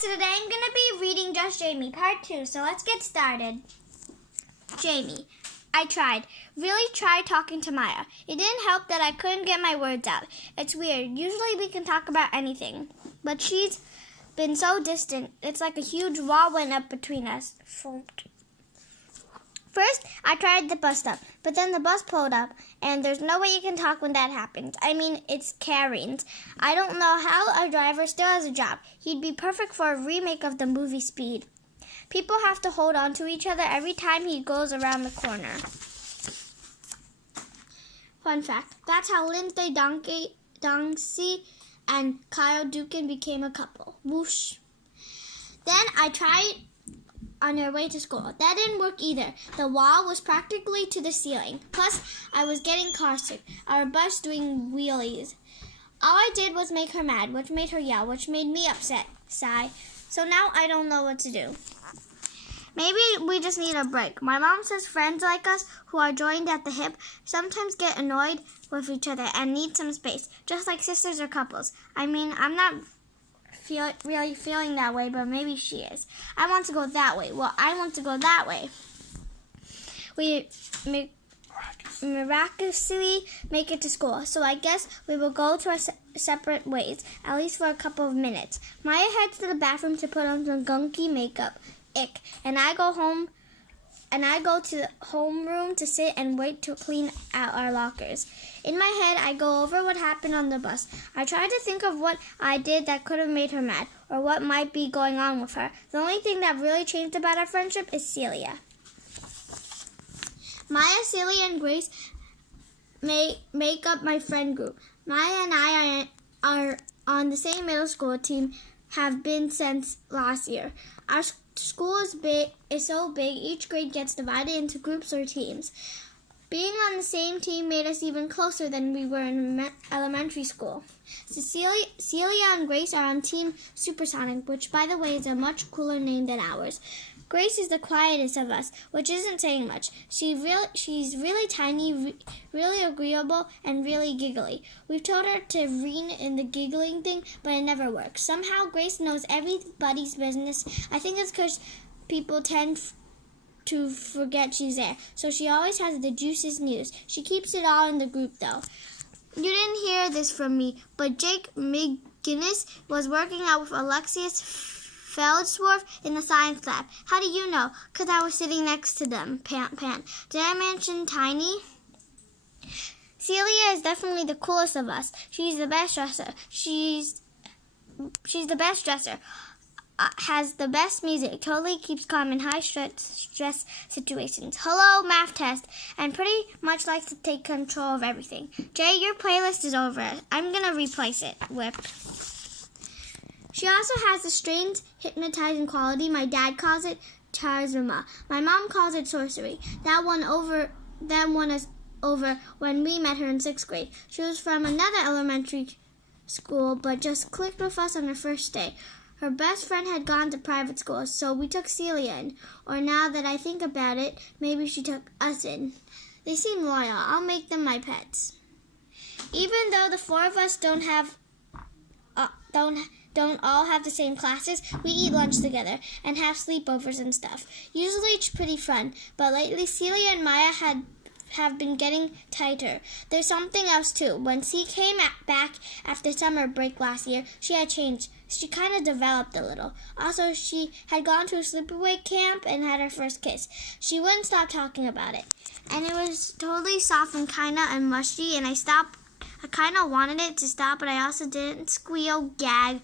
So today I'm going to be reading Just Jaime, Part 2. So let's get started. Jaime. I really tried talking to Maya. It didn't help that I couldn't get my words out. It's weird. Usually we can talk about anything. But she's been so distant. It's like a huge wall went up between us. First, I tried the bus stop, but then the bus pulled up, and there's no way you can talk when that happens. I mean, it's Karen's. I don't know how a driver still has a job. He'd be perfect for a remake of the movie Speed. People have to hold on to each other every time he goes around the corner. Fun fact, that's how Lindsay Dongsey and Kyle Dukin became a couple. Whoosh. Then I tried on our way to school. That didn't work either. The wall was practically to the ceiling. Plus, I was getting car sick. Our bus doing wheelies. All I did was make her mad, which made her yell, which made me upset. Sigh. So now I don't know what to do. Maybe we just need a break. My mom says friends like us, who are joined at the hip, sometimes get annoyed with each other and need some space, just like sisters or couples. I mean, I'm not really feeling that way, but maybe she is. I want to go that way. Well, I want to go that way. We miraculously make it to school, so I guess we will go to our separate ways, at least for a couple of minutes. Maya heads to the bathroom to put on some gunky makeup. Ick. And I go to the homeroom to sit and wait to clean out our lockers. In my head, I go over what happened on the bus. I try to think of what I did that could have made her mad, or what might be going on with her. The only thing that really changed about our friendship is Celia. Maya, Celia, and Grace make up my friend group. Maya and I are on the same middle school team, have been since last year. Our school is so big, each grade gets divided into groups or teams. Being on the same team made us even closer than we were in elementary school. So Celia and Grace are on Team Supersonic, which, by the way, is a much cooler name than ours. Grace is the quietest of us, which isn't saying much. She's really tiny, really agreeable, and really giggly. We've told her to rein in the giggling thing, but it never works. Somehow, Grace knows everybody's business. I think it's because people tend to forget she's there, so she always has the juiciest news. She keeps it all in the group, though. You didn't hear this from me, but Jake McGinnis was working out with Alexius Feldsworth in the science lab. How do you know? 'Cause I was sitting next to them. Pant. Did I mention tiny? Celia is definitely the coolest of us. She's the best dresser. She's the best dresser. Has the best music, totally keeps calm in high-stress situations. Hello, math test, and pretty much likes to take control of everything. Jay, your playlist is over. I'm going to replace it. Whip. She also has a strange, hypnotizing quality. My dad calls it charisma. My mom calls it sorcery. That won us over when we met her in 6th grade. She was from another elementary school, but just clicked with us on her first day. Her best friend had gone to private school, so we took Celia in. Or now that I think about it, maybe she took us in. They seem loyal. I'll make them my pets. Even though the four of us don't all have the same classes, we eat lunch together and have sleepovers and stuff. Usually it's pretty fun, but lately Celia and Maya have been getting tighter. There's something else too. When C came back after summer break last year, she had changed. She kind of developed a little. Also, she had gone to a sleepaway camp and had her first kiss. She wouldn't stop talking about it. And it was totally soft and and mushy, and I kind of wanted it to stop, but I also didn't squeal, gag.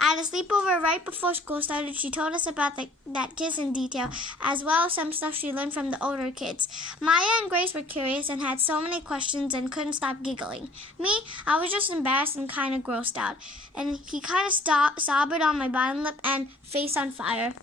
At a sleepover right before school started, she told us about that kiss in detail, as well as some stuff she learned from the older kids. Maya and Grace were curious and had so many questions and couldn't stop giggling. Me, I was just embarrassed and kind of grossed out. And he kind of sobbed on my bottom lip and face on fire.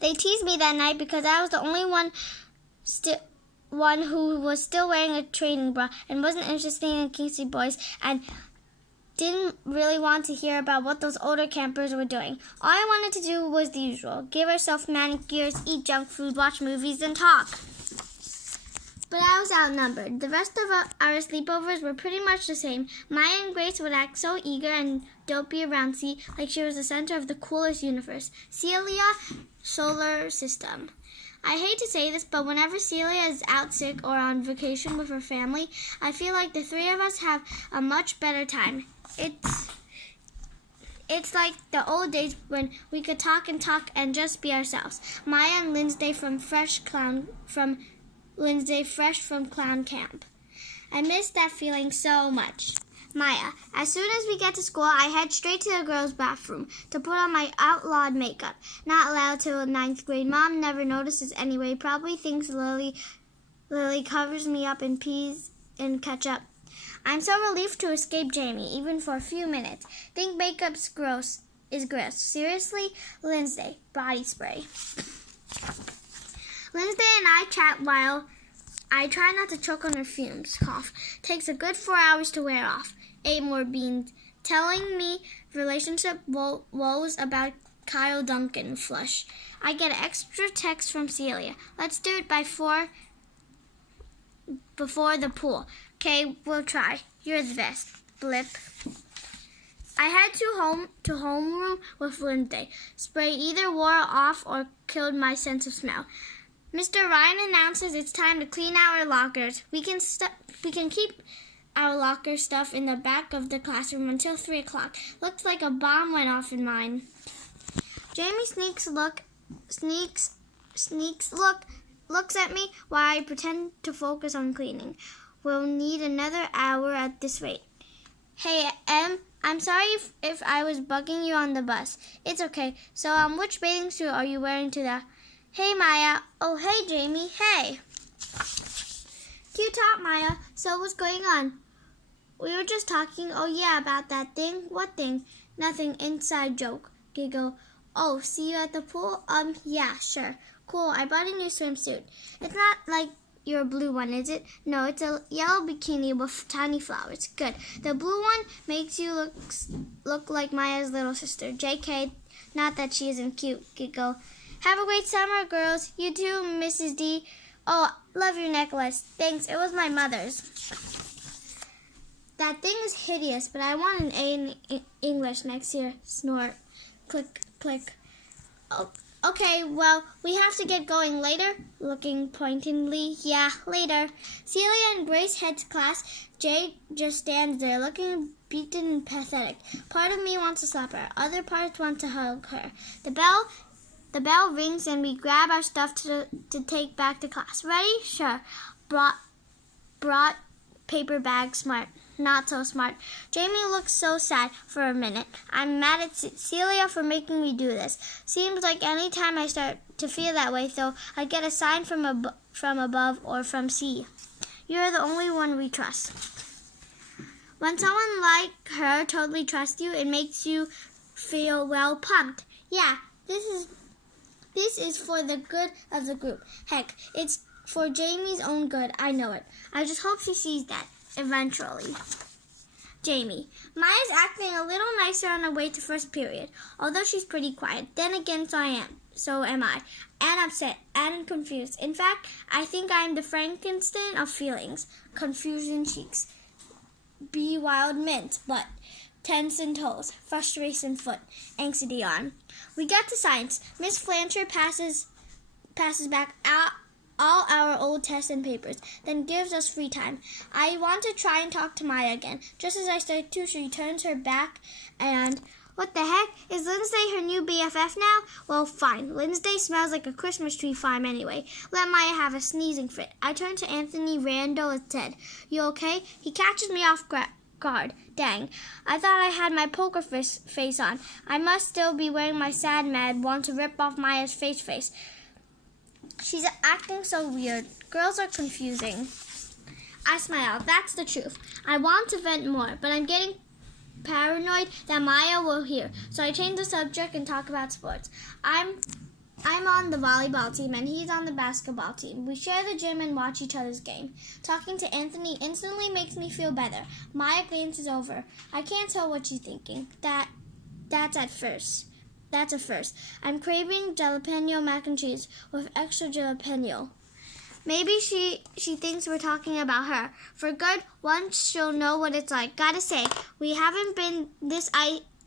They teased me that night because I was the only one who was still wearing a training bra and wasn't interested in Casey boys and didn't really want to hear about what those older campers were doing. All I wanted to do was the usual. Give ourselves manicures, eat junk food, watch movies, and talk. But I was outnumbered. The rest of our sleepovers were pretty much the same. Maya and Grace would act so eager and don't be around C like she was the center of the coolest universe. Celia, solar system. I hate to say this, but whenever Celia is out sick or on vacation with her family, I feel like the three of us have a much better time. It's like the old days when we could talk and just be ourselves. Maya and Lindsay fresh from clown camp. I miss that feeling so much. Maya, as soon as we get to school, I head straight to the girls' bathroom to put on my outlawed makeup. Not allowed till 9th grade. Mom never notices anyway. Probably thinks Lily covers me up in peas and ketchup. I'm so relieved to escape Jaime, even for a few minutes. Think makeup's gross. Seriously? Lindsay, body spray. Lindsay and I chat while I try not to choke on her fumes. Cough. Takes a good 4 hours to wear off. 8 more beans. Telling me relationship woes about Kyle Duncan. Flush. I get an extra text from Celia. Let's do it by 4 before the pool. Okay, we'll try. You're the best. Blip. I head to homeroom with Lindsay. Spray either wore off or killed my sense of smell. Mr. Ryan announces it's time to clean our lockers. We can keep our locker stuff in the back of the classroom until 3 o'clock. Looks like a bomb went off in mine. Jaime looks at me while I pretend to focus on cleaning. We'll need another hour at this rate. Hey, Em, I'm sorry if I was bugging you on the bus. It's okay. So, which bathing suit are you wearing to the... Hey, Maya. Oh, hey, Jaime. Hey. Cute top, Maya. So, what's going on? We were just talking. Oh, yeah, about that thing. What thing? Nothing. Inside joke. Giggle. Oh, see you at the pool? Yeah, sure. Cool. I bought a new swimsuit. It's not like your blue one, is it? No, it's a yellow bikini with tiny flowers. Good. The blue one makes you look like Maya's little sister. JK. Not that she isn't cute. Giggle. Have a great summer, girls. You too, Mrs. D. Oh, love your necklace. Thanks. It was my mother's. That thing is hideous, but I want an A in English next year. Snort. Click, click. Oh, okay, well, we have to get going later. Looking pointedly. Yeah, later. Celia and Grace head to class. Jay just stands there, looking beaten and pathetic. Part of me wants to slap her. Other parts want to hug her. The bell rings and we grab our stuff to take back to class. Ready? Sure. Brought paper bag. Smart. Not so smart. Jaime looks so sad for a minute. I'm mad at Celia for making me do this. Seems like any time I start to feel that way, though, I get a sign from above or from C. You're the only one we trust. When someone like her totally trusts you, it makes you feel well pumped. Yeah, this is for the good of the group. Heck, it's for Jamie's own good. I know it. I just hope she sees that. Eventually. Jaime. Maya's acting a little nicer on her way to first period, although she's pretty quiet. Then again, so am I. And upset, and confused. In fact, I think I'm the Frankenstein of feelings. Confusion cheeks. Be wild mint, butt. Tense in toes. Frustration foot. Anxiety arm. We get to science. Miss Flancher passes back out all our old tests and papers, then gives us free time. I want to try and talk to Maya again. Just as I start to, she turns her back and... What the heck? Is Lindsay her new BFF now? Well, fine. Lindsay smells like a Christmas tree farm anyway. Let Maya have a sneezing fit. I turn to Anthony Randall instead. You okay? He catches me off guard. Dang. I thought I had my poker face on. I must still be wearing my sad mad want to rip off Maya's face. She's acting so weird. Girls are confusing. I smile. That's the truth. I want to vent more, but I'm getting paranoid that Maya will hear. So I change the subject and talk about sports. I'm on the volleyball team and he's on the basketball team. We share the gym and watch each other's game. Talking to Anthony instantly makes me feel better. Maya glances over. I can't tell what she's thinking. That's a first. I'm craving jalapeno mac and cheese with extra jalapeno. Maybe she thinks we're talking about her. For good, once she'll know what it's like. Gotta say, we haven't been this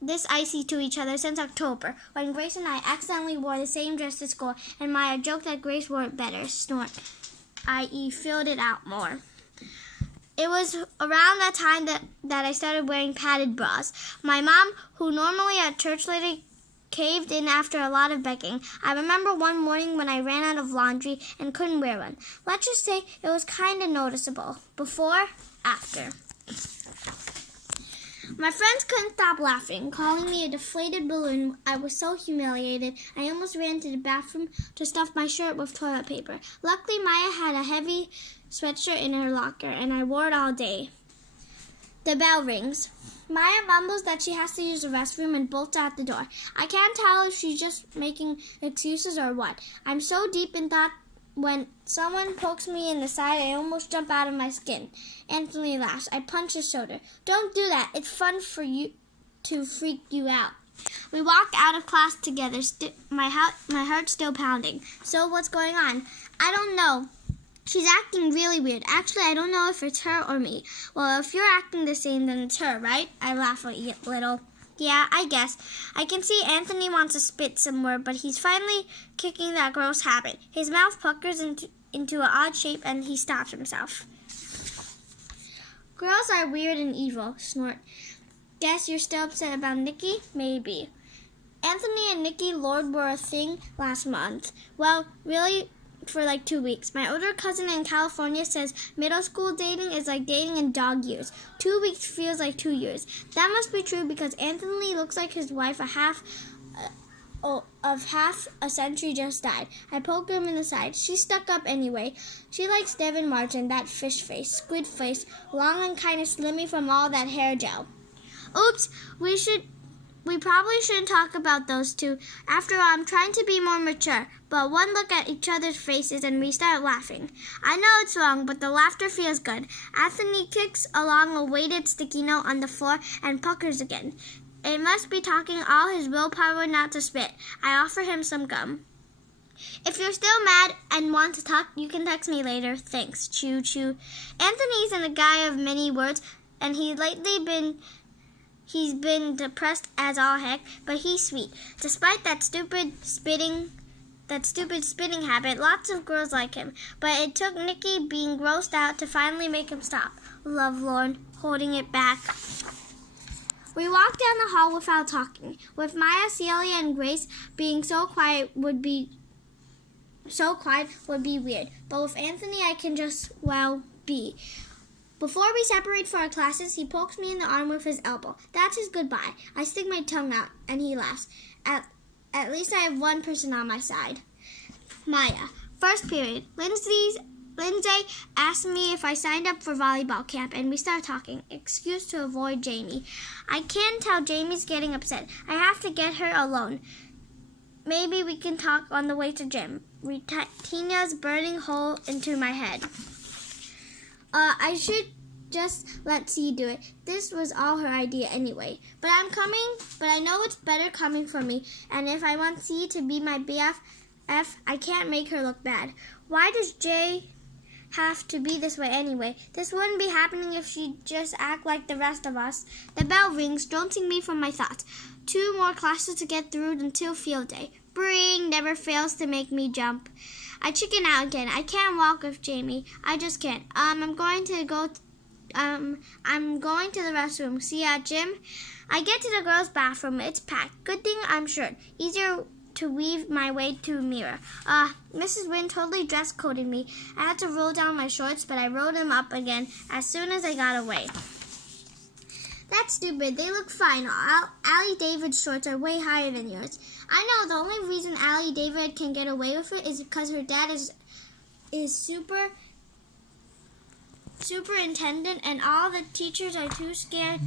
this icy to each other since October, when Grace and I accidentally wore the same dress to school, and Maya joked that Grace wore it better, snort, i.e. filled it out more. It was around that time that I started wearing padded bras. My mom, who normally at church later, caved in after a lot of begging. I remember one morning when I ran out of laundry and couldn't wear one. Let's just say it was kind of noticeable. Before, after. My friends couldn't stop laughing, calling me a deflated balloon. I was so humiliated, I almost ran to the bathroom to stuff my shirt with toilet paper. Luckily, Maya had a heavy sweatshirt in her locker, and I wore it all day. The bell rings. Maya mumbles that she has to use the restroom and bolts out the door. I can't tell if she's just making excuses or what. I'm so deep in thought when someone pokes me in the side, I almost jump out of my skin. Anthony laughs. I punch his shoulder. Don't do that. It's fun for you to freak you out. We walk out of class together, my heart still pounding. So what's going on? I don't know. She's acting really weird. Actually, I don't know if it's her or me. Well, if you're acting the same, then it's her, right? I laugh a little. Yeah, I guess. I can see Anthony wants to spit somewhere, but he's finally kicking that gross habit. His mouth puckers into an odd shape, and he stops himself. Girls are weird and evil, snort. Guess you're still upset about Nikki? Maybe. Anthony and Nikki Lord were a thing last month. Well, really, for like 2 weeks. My older cousin in California says middle school dating is like dating in dog years. 2 weeks feels like 2 years. That must be true because Anthony looks like his wife half a century just died. I poked him in the side. She's stuck up anyway. She likes Devin Martin, that fish face, squid face, long and kind of slimy from all that hair gel. Oops, we probably shouldn't talk about those two. After all, I'm trying to be more mature. But one look at each other's faces and we start laughing. I know it's wrong, but the laughter feels good. Anthony kicks along a weighted sticky note on the floor and puckers again. It must be talking all his willpower not to spit. I offer him some gum. If you're still mad and want to talk, you can text me later. Thanks. Choo choo. Anthony isn't a guy of many words, and he's been depressed as all heck, but he's sweet. Despite that stupid spitting habit, lots of girls like him. But it took Nikki being grossed out to finally make him stop. Love Lorne, holding it back. We walked down the hall without talking. With Maya, Celia, and Grace being so quiet would be weird. But with Anthony, I can just, be. Before we separate for our classes, he pokes me in the arm with his elbow. That's his goodbye. I stick my tongue out, and he laughs. At least I have one person on my side. Maya. First period. Lindsay asked me if I signed up for volleyball camp, and we start talking. Excuse to avoid Jaime. I can tell Jamie's getting upset. I have to get her alone. Maybe we can talk on the way to gym. Tina's burning hole into my head. I should just let C do it. This was all her idea anyway. But I know it's better coming from me. And if I want C to be my BFF, I can't make her look bad. Why does J have to be this way anyway? This wouldn't be happening if she just act like the rest of us. The bell rings, jolting me from my thoughts. 2 more classes to get through until field day. Bring never fails to make me jump. I chicken out again. I can't walk with Jaime. I just can't. I'm going to the restroom. See you at gym. I get to the girls' bathroom. It's packed. Good thing I'm short. Easier to weave my way to a mirror. Mrs. Wynn totally dress-coded me. I had to roll down my shorts, but I rolled them up again as soon as I got away. That's stupid. They look fine. Allie David's shorts are way higher than yours. I know the only reason Allie David can get away with it is because her dad is superintendent and all the teachers are too scared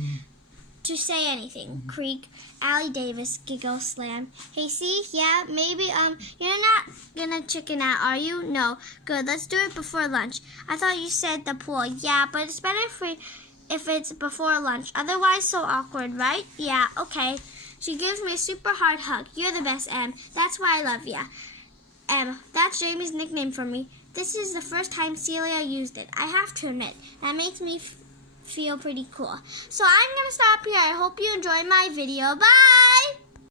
to say anything. Creak. Allie Davis, giggle, slam. Hey, see? Yeah, maybe, you're not gonna chicken out, are you? No. Good, let's do it before lunch. I thought you said the pool. Yeah, but it's better if it's before lunch. Otherwise, so awkward, right? Yeah, okay. She gives me a super hard hug. You're the best, Em. That's why I love ya. Em, that's Jamie's nickname for me. This is the first time Celia used it. I have to admit, that makes me feel pretty cool. So I'm going to stop here. I hope you enjoyed my video. Bye!